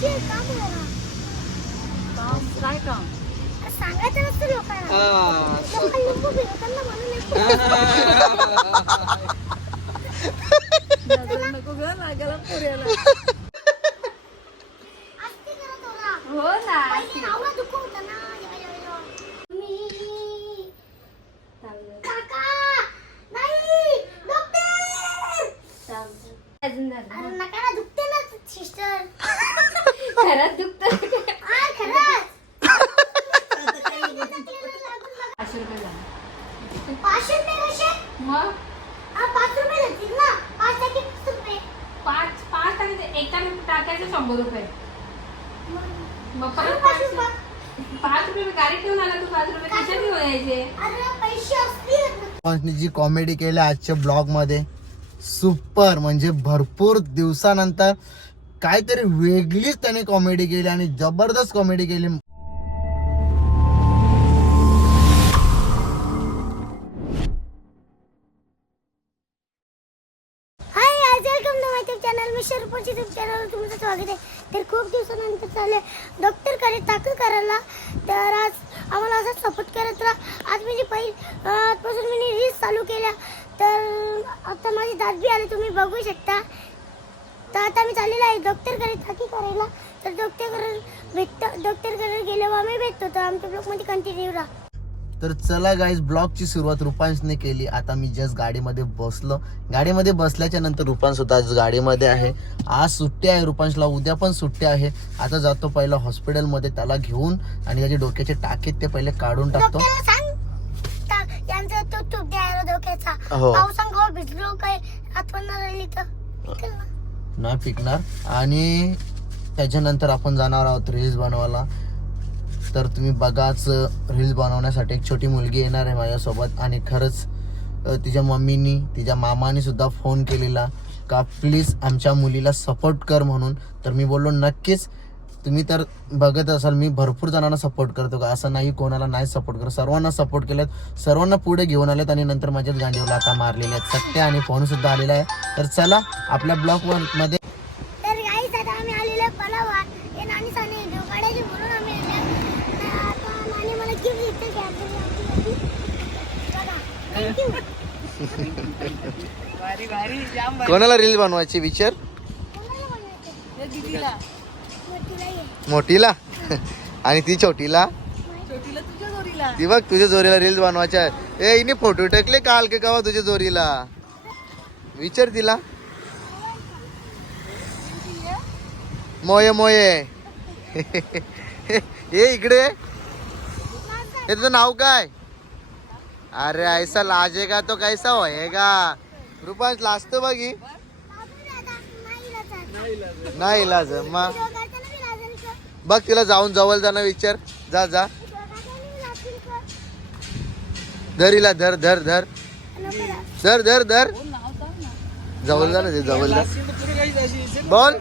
शेर, काय काम नको ग लागायला हो ना अजून नका ना दुखते ना सिस्टर दुखत खरंच पाचशे रुपये झाले पाचशे रुपये कसे मग? पाच रुपये देतील ना पाच टाके पाच रुपये पाच पाच टाकायचे एका टाकायचे शंभर रुपये. मग परत अरे पाच पाच रुपये. पाच रुपये गाडी ठेवून आला तू पाच रुपये कशात घेऊन यायचे अरे पैसे असतील पप्पांनी जी कॉमेडी केली आजच्या ब्लॉगमध्ये सुपर म्हणजे भरपूर दिवसानंतर काहीतरी वेगळीच त्याने कॉमेडी केली आणि जबरदस्त कॉमेडी केली. हाय आज welcome to my YouTube channel मी शरपूरची यूट्यूब चॅनलवर तुमचं स्वागत आहे. तर खूप दिवसानंतर चालले डॉक्टरकडे दाखल करायला. तर आज आम्हाला असं सपोर्ट करत राहा. आज म्हणजे पहिली आजपासून मी रील्स चालू केल्या. तर आता माझी दात बी आली तुम्ही बघू शकता. तर आता मी चाललेला आहे डॉक्टरकडे दाखल करायला? तर डॉक्टरकडे भेटतो डॉक्टरकडे गेल्यावर आम्ही भेटतो. तर आमच्या ब्लॉगमध्ये कंटिन्यू राहा. तर चला गाईज ब्लॉगची सुरुवात रुपांशने केली. आता मी जस्ट गाडीमध्ये बसलो. गाडीमध्ये बसल्याच्या नंतर रुपांश सुद्धा आज गाडीमध्ये आहे. आज सुट्टी आहे रुपांशला. उद्या पण सुट्टी आहे. आता जातो पहिला हॉस्पिटलमध्ये त्याला घेऊन आणि त्याचे डोक्याचे टाकेत ते पहिले काढून टाकतो. डॉक्टरला सांग. ता- यांचा तो तूप द्यायला डोक्याचा. हो. पावसांगावर भिजलो काय? आठवण नाही राहिली तर. ना. नाही पिकणार. आणि त्याच्यानंतर आपण जाणार आहोत रील्स बनवायला. तर तुम्ही बघाच रील्स बनवण्यासाठी एक छोटी मुलगी येणार आहे माझ्यासोबत. आणि खरंच तिच्या मम्मीनी तिच्या मामानी सुद्धा फोन केलेला. का प्लीज आमच्या मुलीला सपोर्ट कर म्हणून. तर मी बोललो नक्कीच तुम्ही तर बघत असाल मी भरपूर जणांना सपोर्ट करतो का? असं नाही कोणाला नाही सपोर्ट करत. सर्वांना सपोर्ट केलेत सर्वांना पुढे घेऊन आलेत आणि नंतर माझ्याच गांडीवला आता मारलेले आहेत. सट्टे आणि फोन सुद्धा आलेला आहे. तर चला आपल्या ब्लॉगमध्ये तर गाईस आता आम्ही आलेलो आहे पलावा हे नानी साने काढायचे म्हणून आम्ही आले तर आता नानी मला गिफ्ट देते की बघा. थँक्यू भारी भारी. जाम कोणाला रील बनवायची विचार? मोठीला. आणि ती छोटीला. ती बघ तुझ्या जोरीला रील बनवायच्या. ए हिने फोटो टाकले काल के कवा तुझ्या जोरीला विचार तिला. मोये मोये. ये इकडे. हे तुझं नाव काय? अरे ऐसा लाजेगा तो कैसा होएगा? रुपांश लाजतो बघी नाही लाज मग बघ तिला जाऊन जवळ जाणं विचार. जा जा. धरीला धर धर धर. धर धर धर. जवळ जा ना ते जवळ जा. बोल.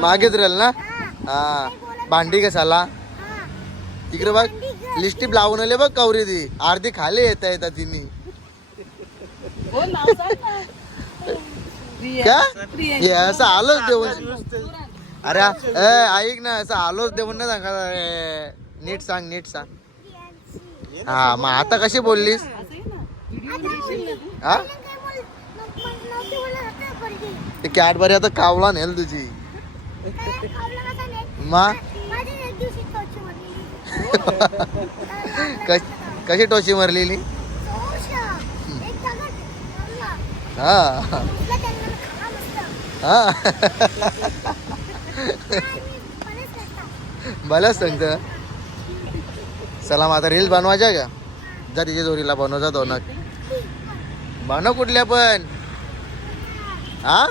मागेच राहील ना? हा. भांडी कसाला तिकडे बघ लिस्टिप लावून आले बघ कवरी ती अर्धी खाली येता येता तिने. बोल नाव सांग ना का हे असं आलोच देऊन अरे ए, ऐक ना असं आलोच देऊन ना सांगा नीट सांग नीट सांग. हा मग आता कशी बोललीस? हा? ते कॅडबरी आता कावला नेल तुझी. कश- कशी टोची मारलेली? हा. हा. मला सांगत. चला मग आता रील्स बनवायच्या का? जा तिच्या जोरीला बनव जा दोनात बनव कुठल्या पण. हा?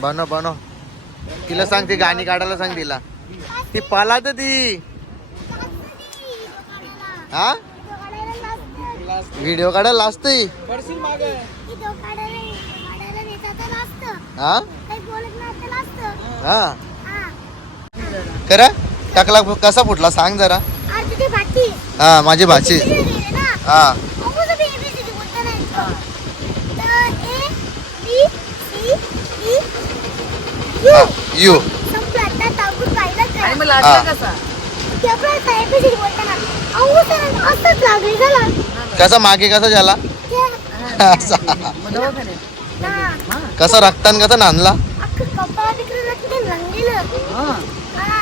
बनव बनव. तिला सांग ती गाणी काढायला सांग तिला. ती पालात ती. हा? व्हिडिओ काढायला असते हा? हा. करा टाकला कसा फुटला? सांग जरा. हा माझी भाची. हा. तर ए बी सी डी हा, यू. कसा? मागे कसा झाला ते- असा. मग दवाखान्यात हा. कसा रक्तान कसा नांदला? हा. हा.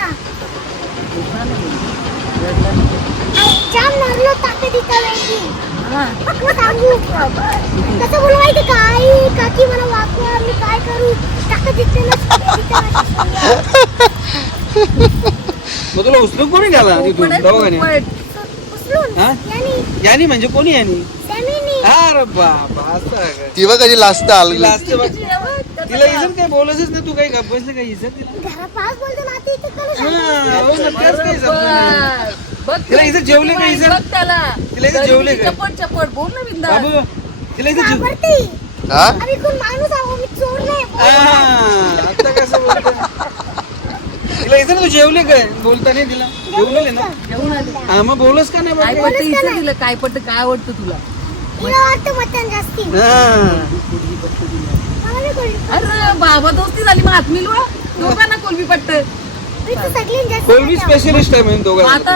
हा. मग तुला उचलून कोणी गेला तिथून? दवाखान्यात? हा? यांनी? यानी म्हणजे कोणी यानी? अरे बाबा असं आहे का? ती बघ कशी तिला असतं बघ. तिला इजत काही बोलतच नाही तू काही गप्प बसले काही इजत तिला? घरात पास बोलतो ना आता इथं करू हा, हो ना, तेच काही समजलं नाही. बघ तिला इथं जेवले का इथं? बघ त्याला. तिला इथं जेवले का? चपट चपट. बोल ना बिंदा बाबू तिला इथं जेव घाबरते. हा? आम्ही कोण माणूस आहो मी चोर नाही हा, आता कसं बोलतो तिला इथं ना तू जेवले काय? बोलता नाही तिला जेवलेले ना? जेवून आली. हा मग बोलस का नाही काय बाबा इथं तिला काय पटतं काय आवडतं तुला? हा. अरे बाबा दोस्ती झाली मग दोघांना कोलबी पट्ट कोलबी स्पेशलिस्ट आहे म्हणजे दोघं. आता?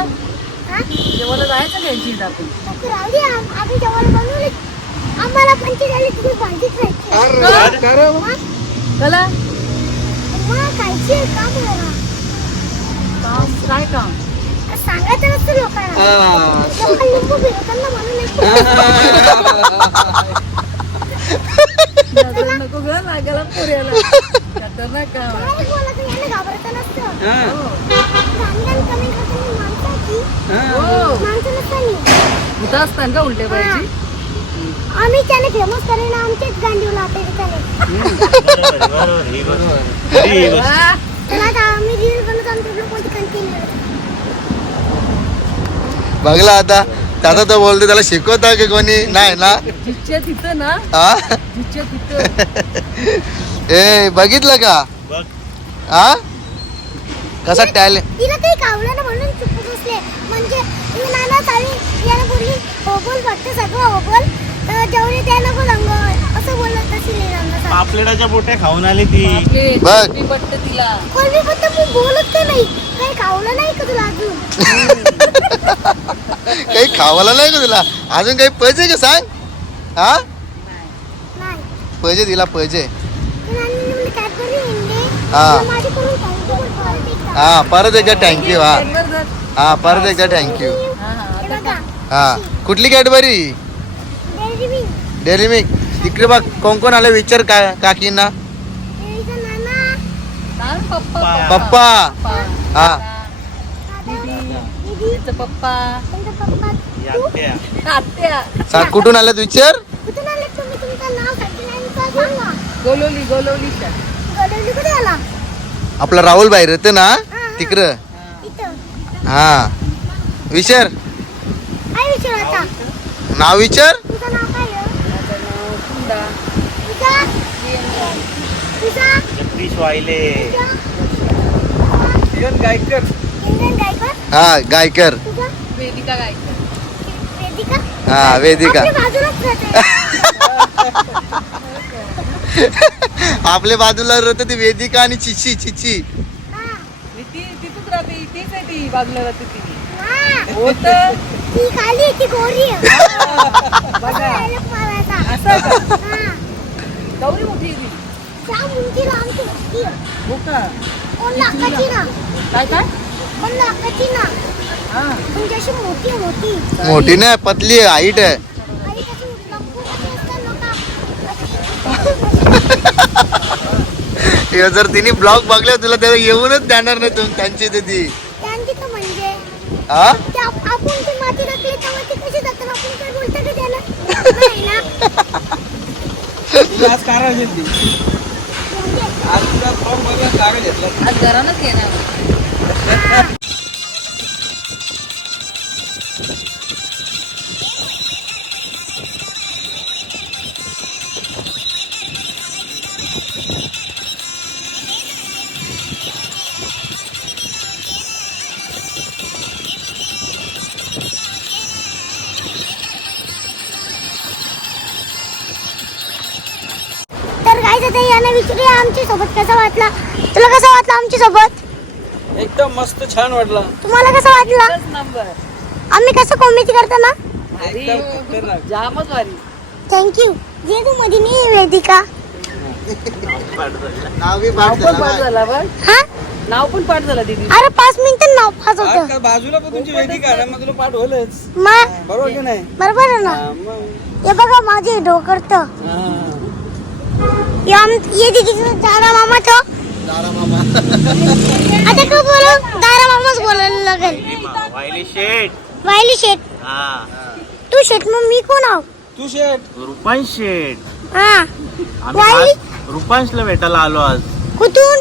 हा? जेवायला जायचं घ्यायची टाकून नको राहू दे आम- आम्ही जेवायला बनवले आम्हाला पंचेचाळीस तुम्ही भाजी खायची अरे, का रे? बाबा? चला. मला खायची आहे का मला काम काय काम? सांगायचं नसतं लोकांना. हा. लोक लिंबू फिरवताना म्हणून नाही. नजर नको ग लागायला पोऱ्याला खतरनाक काम आहे. काय बोलायचं याला घाबरायचं नसतं. हा. रांगण कमी करताना माणसाची. हा. हो माणसं नसतानी. भूत असतात का उलट्या पायाची आम्ही त्याने फेमस करेन आमचेच गांडीवला होते त्याने हा. तर आता आम्ही रील बनवतो आमच्या ब्लॉगमध्ये कंटिन्यू बघला आता. त्याचा तो बोलतो त्याला शिकवता की कोणी? नाही ना? जिच्या तिथं ना. हा जिच्या तिथं. ए बघितलं का? हा कसा टॅलेंट तिला काही कावलं ना म्हणून चुप बसले. म्हणजे मी नाना चावी याला बोलली बोल फक्त सगळं बोल तर जेवढे त्याला बोल अंग बोलत पापलेटाच्या बोट्या खाऊन आली ती. बघ. पट्ट तिला. कोणी फक्त मी बोलत का नाही? काही कावलं नाही का तुला अजून? काही खावायला नाही का तुला? अजून काही पाहिजे का सांग? हा? नाही. तर म्हणले काय करू इंडे हा. माझ्याकडून परत एकदा. हा परत एकदा थँक्यू हा. हा परत एकदा थँक्यू हा, हा, हे आता बघा. हा. कुठली कॅडबरी. Dairy milk. तिकडे बघ कोण कोण आलं? विचार का काकींना. पप्पा. हा. पप्पा कुठून आलं विचार? गोलोली आपला राहुल भाई रहते ना? तिकडं? इथं. हा. विचार. काय विचार आता. नाव विचार तुझं नाव काय आहे? माझं नाव कुंदा तुझा तुझा जगदीश गायकर. हा गायकर. वेदिका गायकर. वेदिका? हा वेदिका. आपल्या बाजूला राहते ती वेदिका आणि चिची चिची. हा. मी ती तिथूच राहते तीच आहे ती बाजूला राहते ती हा. ती खाली ती गोरी. असं हा. मोठी आहे ती. हो का लाखाची ना? काय काय? लाखाची ना? हा. म्हणजे अशी मोठी मोठी मोठी नाही पतली आहे हाईट आहे. आणि त्याची लंबू कशी असतात लोका. हे जर तिने ब्लॉग बघले तुला त्याला येऊनच देणार नाही तुम त्यांची ते ती. त्यांची तर म्हणजे. हा? ते आप- आपण ती माती टाकली तेव्हा ती कशी जातात? आपण काय बोलतो का त्याला? नाही ना तुला आज कार घेतली म्हणजे आज तुला फॉर्म वाटला आमच्यासोबत एकदम मस्त छान वाटला. तुम्हाला कसा वाटला? आम्ही कसं कॉमेडी करतो ना? एकदम खतरनाक. जामच भारी. थँक्यू जे तू मध्ये नाही वेदिका. नाव बी नाव पाठ पण पाठ झालं झाला बघ हा? नाव पण पाठ झाला दीदी. अरे पाच मिनिटं नाव पाच होतं. आता बाजूला पण तुमची वेदिका ना मग तुला पाठ होलच. बरोबर की नाही? बरोबर आहे ना? हा, मग. हे बघा माझे डोकरत हा. ये दिदीचं दादा मामा तो दारा मामा. आता का बोलू दादा मामाच बोलायला लागेल वायली शेट वायली शेट हा. तू शेट मग मी कोण आहो? तू शेट रुपांश शेट हा. वायली? आज रुपांशला भेटायला आलो आज. कुठून?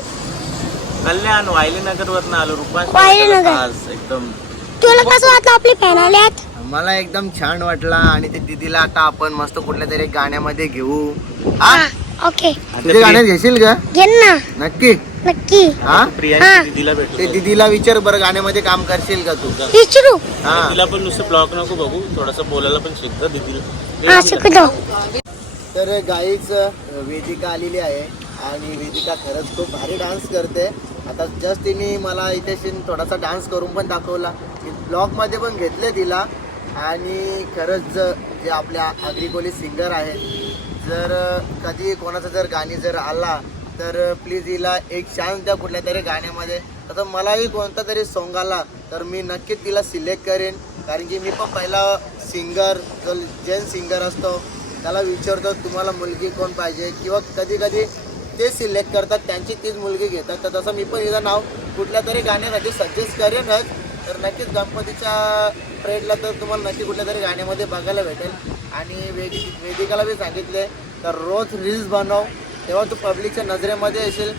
कल्याण वायली नगर वरनं आलो रुपांश वायलीनगर. आज एकदम. तुला कसं वाटलं आपली फॅन आल्यात? मला एकदम छान वाटला आणि ते दीदीला आता आपण मस्त कुठल्या तरी गाण्यामध्ये घेऊ. हा. ओके. तुझे गाण्यात घेशील का? घे ना. नक्की. नक्की. हा? हा. दिदीला ते भेटलो दीदीला विचार बरं गाण्यामध्ये काम करशील का तू? विचारू. हा. तिला पण नुसतं ब्लॉक नको बघू थोडस बोलायला पण शिकतं हा दीदीला शिकतो तर गाईच वेदिका आलेली आहे आणि वेदिका खरंच खूप भारी डान्स करते. आता जस्ट तिने मला इथे थोडासा डान्स करून पण दाखवला. मी ब्लॉगमध्ये पण घेतले तिला. आणि खरंच ज- जे आपल्या आग्रिकोली सिंगर आहेत जर कधी कोणाचं जर गाणी जर आला तर प्लीज हिला एक चान्स द्या कुठल्या तरी गाण्यामध्ये. आता मलाही कोणता तरी सॉन्ग आला तर मी नक्कीच तिला सिलेक्ट करेन. कारण की मी पण पहिला सिंगर जो जेन सिंगर असतो त्याला विचारतो तुम्हाला मुलगी कोण पाहिजे? किंवा कधी कधी ते सिलेक्ट करतात त्यांची तीच मुलगी घेतात. तर तसं मी पण हिचं नाव कुठल्या तरी गाण्यासाठी सजेस्ट करेनच. तर नक्कीच गणपतीच्या प्रेडला तर तुम्हाला नक्की कुठल्या तरी गाण्यामध्ये बघायला भेटेल. आणि वेदी वेदिकाला बी सांगितले तर रोज रील्स बनव. तेव्हा तू पब्लिकच्या नजरेमध्ये येशील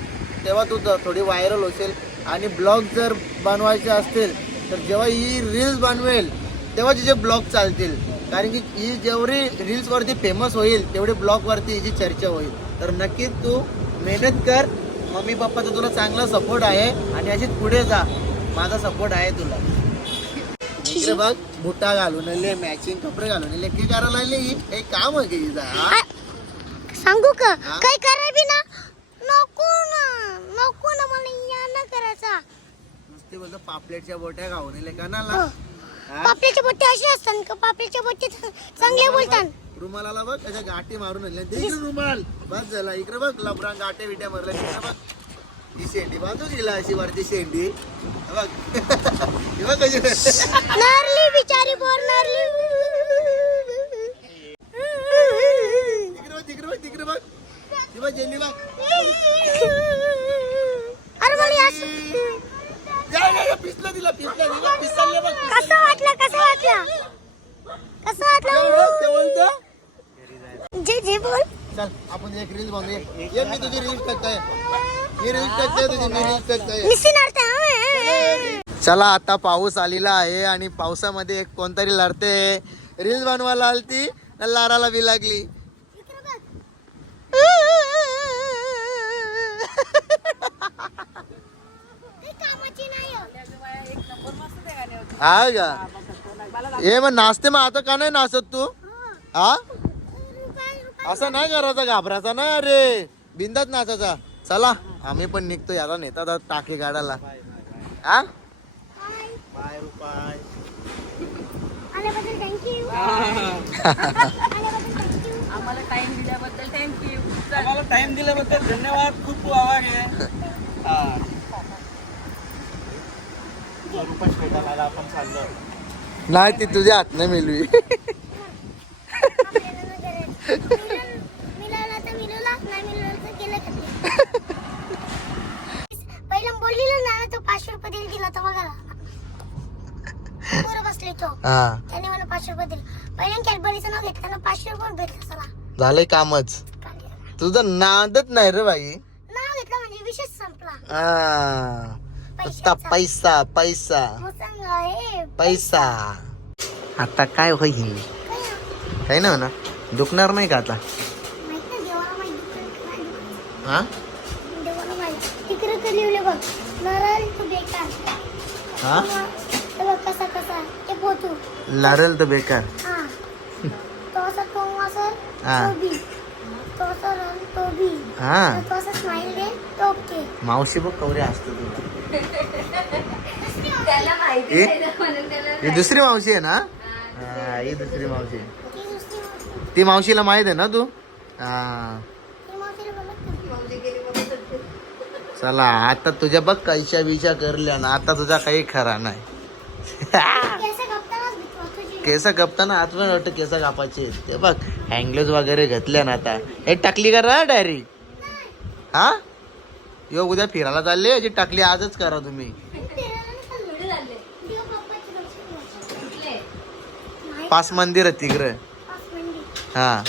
तेव्हा तू थोडी व्हायरल होशील. आणि ब्लॉग जर बनवायचे असतील तर जेव्हा ही रील्स बनवेल तेव्हा तिचे ब्लॉग चालतील. कारण की ही जेवढी रील्सवरती फेमस होईल तेवढी ब्लॉगवरती हिची चर्चा होईल. तर नक्कीच तू मेहनत कर. मम्मी पप्पाचा तुला चांगला सपोर्ट आहे. आणि अशीच पुढे जा. माझा सपोर्ट आहे तुला. इकडे बघ बुट्टा घालून आले मॅचिंग कपडे घालून आले की करायला आले ही काम आहे की हा? सांगू का? हा? काय करावी ना? नको ना नको ना मला या ना करायचा. नुसते बोलतो पापलेटच्या बोट्या घालून आले का ना हो. पापल्याच्या बोट्टे असे असतात का? पापल्याच्या बोट्टे चांगले बोलतात. रुमालाला बघ त्याच्या गाठी मारून आणल्या इकडे रुमाल. बस झाला इकडे बघ लबरा गाठे बिट्या मारल्या तिकडे बघ. ही शेंडी बांधून गेला अशी वरती शेंडी हे बघ हे बघ कशी नारली बिचारी बोर नरली तिकडे बघ तिकडे बघ तिकडे बघ ती बघ जेली बघ अरे मला या श- या, या, या, पिसलं तिला पिसलं तिला पिसलं बघ कसं वाटलं कसं वाटलं कसं वाटलं ते बोलतो जे जे बोल चल आपण एक रील बनवूया ये मी तुझी रील टाकताय मी रील टाकताय तुझी मी रील टाकताय निसिनार ते चला आता पाऊस आलेला आहे आणि पावसामध्ये एक कोणतरी लढते. रील्स बनवायला आलती आणि लाराला बी लागली. हाय हा का? हे मग नाचते मग आता का नाही नाचत तू? हा? असं नाही करायचा घाबरायचा ना अरे. बिंदात नाचायचा. चला आम्ही पण निघतो याला नेतात टाके काढायला हा? बाय थँक्यू आम्हाला टाइम दिल्याबद्दल थँक्यू आम्हाला टाइम दिल्याबद्दल धन्यवाद. खूप खूप आभार आहे. हा. रुपांश भेटायला आपण चाललो. नाही ती तुझ्या हात नाही मिळवी मिळाला तर मिळवला नाही मिळवला तर गेलं का ते? पहिला बोललेलं ना तो पाचशे रुपये दिले दिला तर बघा. पोरं बसले तो हा. त्याने मला पाचशे रुपये दिले. पहिल्या कॅडबरीचं नाव घेतलं ना पाचशे रुपये भेटलं झालंय कामच. तुझं नादच नाही रे बाई. नाव घेतलं म्हणजे विषय संपला. हा. नुसता. पैसा पैसा. मग सांग हे पैसा. आता काय होईल काय? काही नाही ना? दुखणार नाही का आता? देवाला माहिती. हा? देवाला माहिती. तिकडे तर लिहिले बघ हा? ते बघ कसा कसा. ते. पोतू लारेल तर बेकार. हा. तो असा कोंग असेल? हा. तो बी तो असा रन तो बी हा तो असा स्माइल दे तो ओके मावशी बघ कवरे असतं तुला त्याला माहिती ए? नाही ना म्हणून त्याला ही दुसरी मावशी आहे ना? हा ही दुसरी मावशी आहे. ती दुसरी मावशी. ती मावशीला माहीत आहे ना तू? हा ती मावशीला बोलत नाही. मौजी गेली म्हणून चला आता तुझ्या बघ कैशा बिशा करल्या ना आता तुझा काही खरा नाही. केस कापताना आतमध्ये वाटतं केस कापायचे ते बघ हँगलेज वगैरे घेतल्या ना आता. हे टाकली करा डायरी हा? यो उद्या फिरायला चालले याची टाकली आजच करा तुम्ही. पाच मंदिर आहेत तिकडे. हा.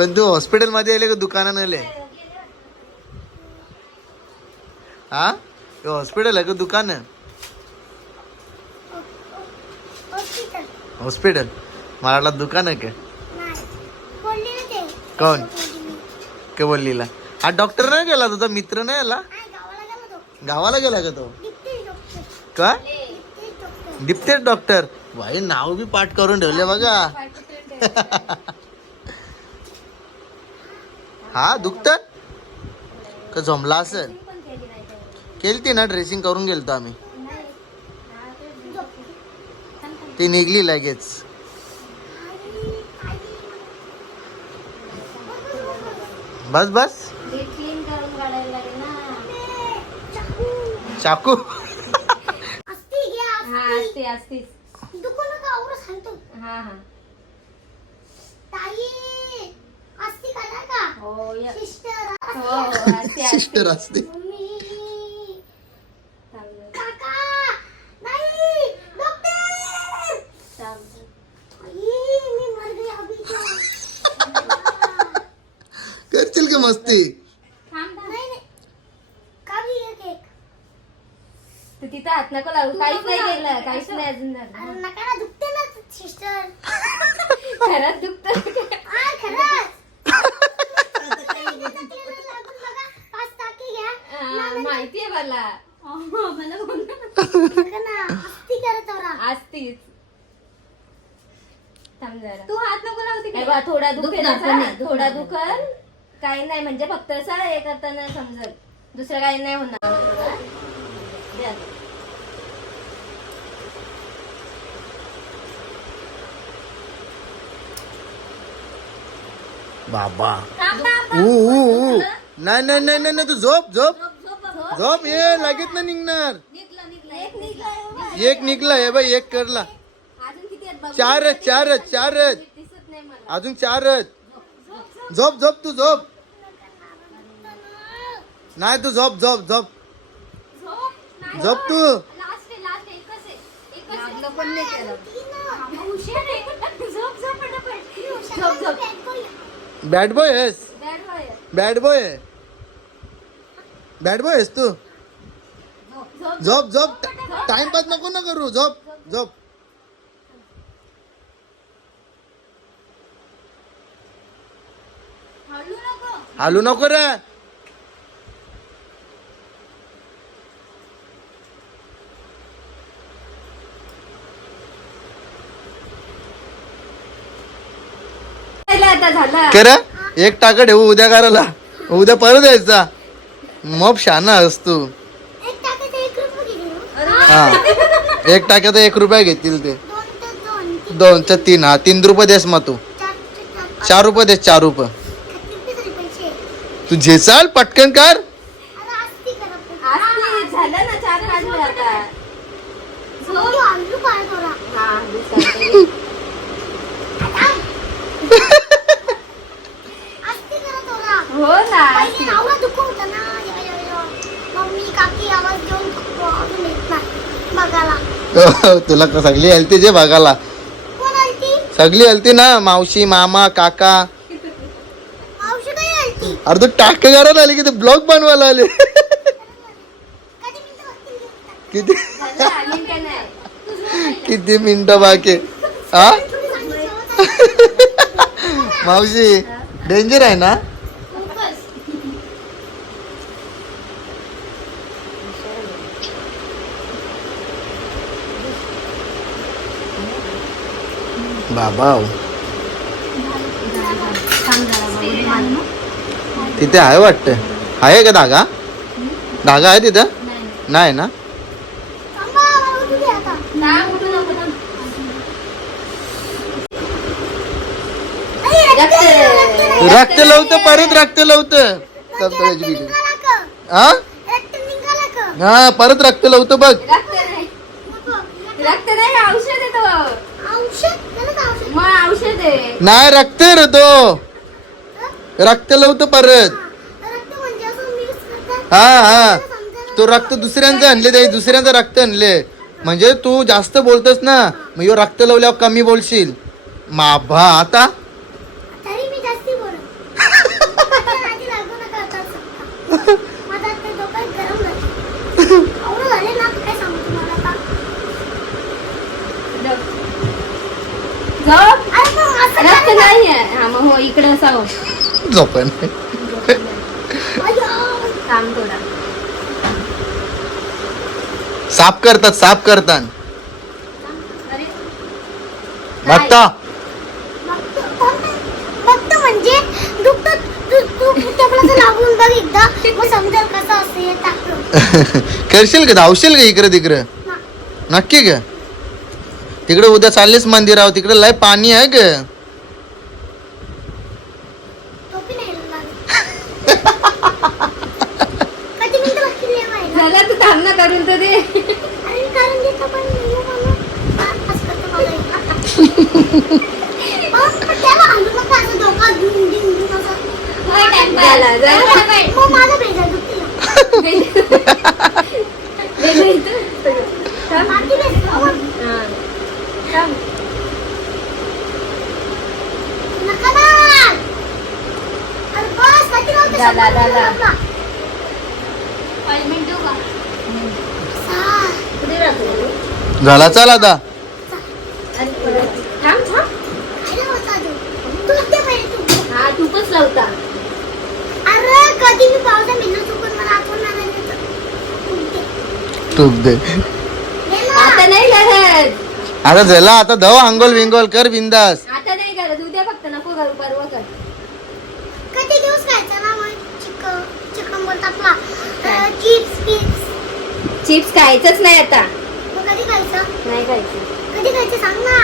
पण तू हॉस्पिटलमध्ये आले का दुकानात आले? हा? हॉस्पिटल आहे का दुकान? हॉस्पिटल. मला वाटलं दुकान आहे का. कोण? काय बोललीला? हा डॉक्टर नाही गेला तुझा मित्र नाही आला? गावाला गेलो तो. गावाला गेला का तो. का. डिप्टेड डॉक्टर भाई नाव बी पाठ करून ठेवले बघा. हा दुखत का जमला असेल? केलती ना ड्रेसिंग करून गेलतो आम्ही. ती निघली लगेच. बस बस. क्लीन करून काढायला लागेल ना चाकू असती हा असती. हा हा ताई, असती का नाही का? हो या सिस्टर, हो हो असते असते सिस्टर असते मम्मी, चांगलं, काका, नाही, डॉक्टर. चांगलं. आई, मी मर गई अभी तो. करशील का मस्ती थांब थांब नाही, नाही. का बी एक एक? तू तिथं हात नको लावू काहीच नाही केलं काहीच नाही अजून झालं अरे नका ना, दुखते ना सिस्टर खरंच दुखत हा खरंच लागून बघा, पाच टाके घ्या माहितीये मला. बोल. असतीच थांब जरा. तू हात नको लावते थोडा दुखेल थोडा दुखल. काही नाही म्हणजे फक्त असं हे करताना समजल. दुसरं काही नाही होणार. द्या. बाबा. थांब, थांब, ऊ थांब. ऊ ऊ नाही नाही नाही नाही नाही, तू झोप झोप. झोप, ये लगेच ना निघणार. निघला, निघला. एक निघला, हे हे बाई एक करला. अजून किती आहेत बघ. चार चार चार आहेत. दिसत नाही मला. अजून चार झोप झोप तू झोप. नाही तू झोप झोप झोप. झोप? तू. बॅड बॉय आहेस. बॅड बॉय आहे. बॅड बॉय आहेस तू. झोप झोप टाइमपास नको ना करू. झोप झोप. हालू नको. रे. एक टाका ठेवू उद्या करायला उद्या परत यायचा. मग शाना आहेस तू. हो? हा. एक टाक्यात एक रुपया घेतील ते. दोन तर दोन तीन. दोन ते तीन हा. तीन रुपये देस मग तू. चार ते चार. चार रुपये देस चार रुपये. तू झेचाल पटकन कर. अरे असती तुला सगळी हलती जे बघायला. सगळी हलती ना मावशी मामा काका. अरे तू टाक करायला आली की ते ब्लॉग बनवायला आले. किती किती मिनिटं बाकी? हा मावशी डेंजर आहे ना? बाबा तिथे आहे वाटतं. आहे का धागा? धागा आहे तिथं? नाही ना? रक्त लवतं परत रक्त लवतं? हा? हा परत रक्त लवतं बघ. रक्त नाही. नको. रक्त नाही औषध आहे तो. औषध आहे. नाही रक्त रे तो. रक्त लवतं परत. रक्त म्हणजे हा हा. तो रक्त दुसऱ्यांचं आणले ते दुसऱ्यांचं रक्त आणले. म्हणजे तू जास्त बोलतोस ना मग ह्यो रक्त लावल्यावर कमी बोलशील. माभा आता तरी मी जास्ती बोलत माझ्या नादी लागू नका आता सध्या. माझं आता डोकं गरम झालं एवढं झाले ना काय सांगू तुम्हाला आता रक्त नाही आहे हा मग हो इकडे असावं. झोपण अय्यो. काम थोडा साफ करतात साफ करतात. अरे. म्हणजे दुखतं तू तू टेबलाचं लागून बघ एकदा. मग समजेल कसं असतं टाकलं करशील का? धावशील का इकडे तिकडे. नक्की का? तिकडे उद्या चाललेस मंदिरावर तिकडे लय पाणी आहे ग टोपी नाही लागत कधी मिनिटं बसली आहे माहिती का? झालं तू काम ना करून तर दे अरे कारण की पण नाही मला फार असं करतं मला हे. मग त्याला हलू नका असं डोका घेऊन घेऊन घेऊन असं झाला झाला मग माझा भेजा दुखते माती भेटतो नका ना अरे बस कधी नव्हतं झाला, शंभर झाला. मिनिटं आपला. सा. झाला चल आता थांब थांब खायला होता तो. तूच दे पहिले तू. हा तूपच लावता अरे कधी मी पावसा मिळलो चुकून मला आठवण दे. तूप दे. दे ना. आता नाही करत आता झाला आता धव अंगोल विंगोल कर बिंदास आता नाही करत उद्या फक्त नको करू परवा कर कधी दिवस खायचा ना मग चिकन चिकन बोलता आपला चिप्स पिप्स चिप्स खायचंच नाही आता. कधी खायचं? नाही खायचं. कधी खायचं सांग ना.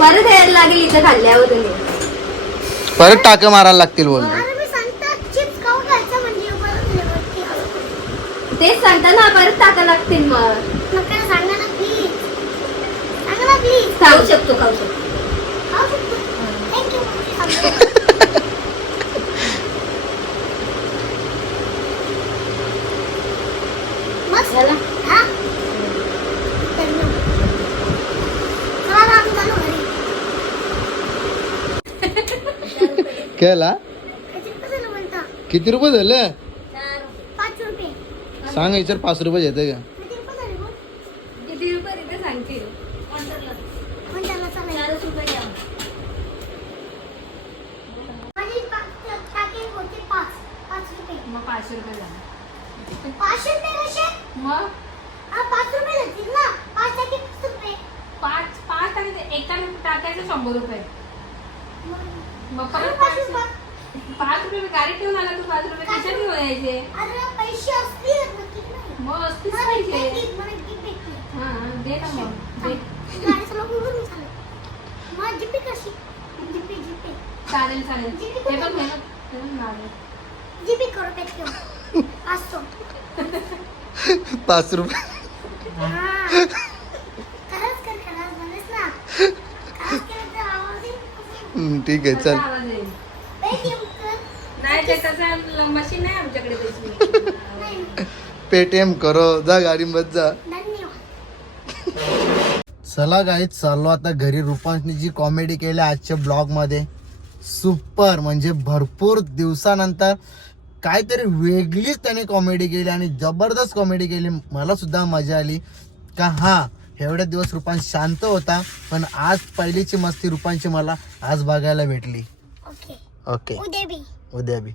परत यायला लागेल इथं खाल्ल्यावर तुम्ही परत टाक मारायला लागतील बोल. अरे मी सांगता चिप्स खाऊ खायचं म्हणजे परत लेवरती असं. तेच सांगता ना परत टाका लागतील मग. सांगा ना प्लीज सांगा ना प्लीज खाऊ शकतो खाऊ शकतो. खाऊ शकतो. थँक्यू मस्त झाला हा धन्यवाद. चला ना, आम्ही चालू घरी. केला? किती रुपये झाले सांग विचार पाच रुपये येते का? किती रुपये पाचशे रुपये झाले पाचशे रुपये कसे? मग? हा, पाच रुपये जातील ना. पाच टाकी पाच रुपये? पाच पाच टाकायचे एका टाकायचे शंभर रुपये. मग परत पाच पाच रुपये पाच. रुपये गाडी ठेवून आला तू पाच रुपये कशाने घेऊन यायचे? अरे पैसे असतील नक्की नाही. मग असतीच पाहिजे. हा दे ना मग दे. चालेल. कशी? चालेल चालेल. ते पण मेहनत. जीपे करू त्यात पाचशो. पाच रुपये हा. खरंच कर खरंच म्हणेस ना खरंच केलं तर आवाज येईल. हम्म, ठीक आहे चल. पेटीएम कर. नाही ते तसं मशीन आहे आमच्याकडे तशी नाही पेटीएम करो जा गाडी मत जा चला गाईत चाललो आता घरी. रुपांशनी जी कॉमेडी केली आजच्या ब्लॉगमध्ये सुपर म्हणजे भरपूर दिवसानंतर काहीतरी वेगळीच त्याने कॉमेडी केली आणि जबरदस्त कॉमेडी केली. मला सुद्धा मजा आली. का हा एवढे दिवस रुपांश शांत होता पण आज पहिलीची मस्ती रुपांची मला आज बघायला भेटली. ओके ओके उद्या बी. उद्या बी.